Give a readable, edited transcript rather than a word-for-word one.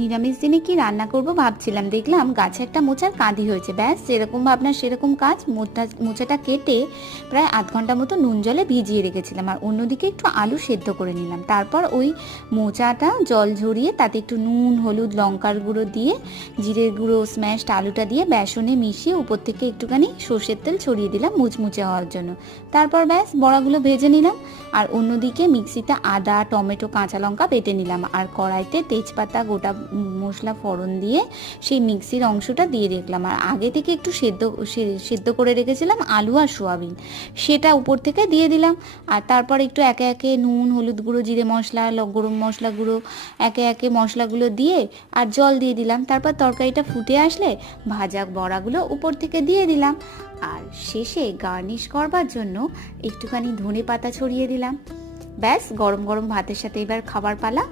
নিরামিষ দিনে কি রান্না করব ভাবছিলাম, দেখলাম গাছে একটা মোচার কাঁদি হয়েছে। ব্যাস যেরকম ভাবনা সেরকম কাজ। মোচাটা কেটে প্রায় আধ ঘন্টা মতো নুন জলে ভিজিয়ে রেখেছিলাম, আর অন্যদিকে একটু আলু সেদ্ধ করে নিলাম। তারপর ওই মোচাটা জল ঝরিয়ে তাতে একটু নুন, হলুদ, লঙ্কার গুঁড়ো দিয়ে, জিরের গুঁড়ো, স্ম্যাশড আলুটা দিয়ে বেসনে মিশিয়ে উপর থেকে একটুখানি সর্ষের তেল ছড়িয়ে দিলাম মুচমুচে হওয়ার জন্য। তারপর ব্যাস বড়াগুলো ভেজে নিলাম। আর অন্যদিকে মিক্সিতে আদা, টমেটো, কাঁচা লঙ্কা বেটে নিলাম, আর কড়াইতে তেজপাতা, গোটা মশলা ফোড়ন দিয়ে সেই মিক্সির অংশটা দিয়ে দেখলাম। আর আগে থেকে একটু সেদ্ধ করে রেখেছিলাম আলু আর সোয়াবিন, সেটা উপর থেকে দিয়ে দিলাম। আর তারপর একটু একে একে নুন, হলুদ গুঁড়ো, জিরে মশলা, গরম মশলা গুঁড়ো, একে একে মশলাগুলো দিয়ে আর জল দিয়ে দিলাম। তারপর তরকারিটা ফুটে আসলে ভাজা বড়াগুলো উপর থেকে দিয়ে দিলাম, আর শেষে গার্নিশ করবার জন্য একটুখানি ধনে পাতা ছড়িয়ে দিলাম। ব্যাস গরম গরম ভাতের সাথে এবার খাবার পালা।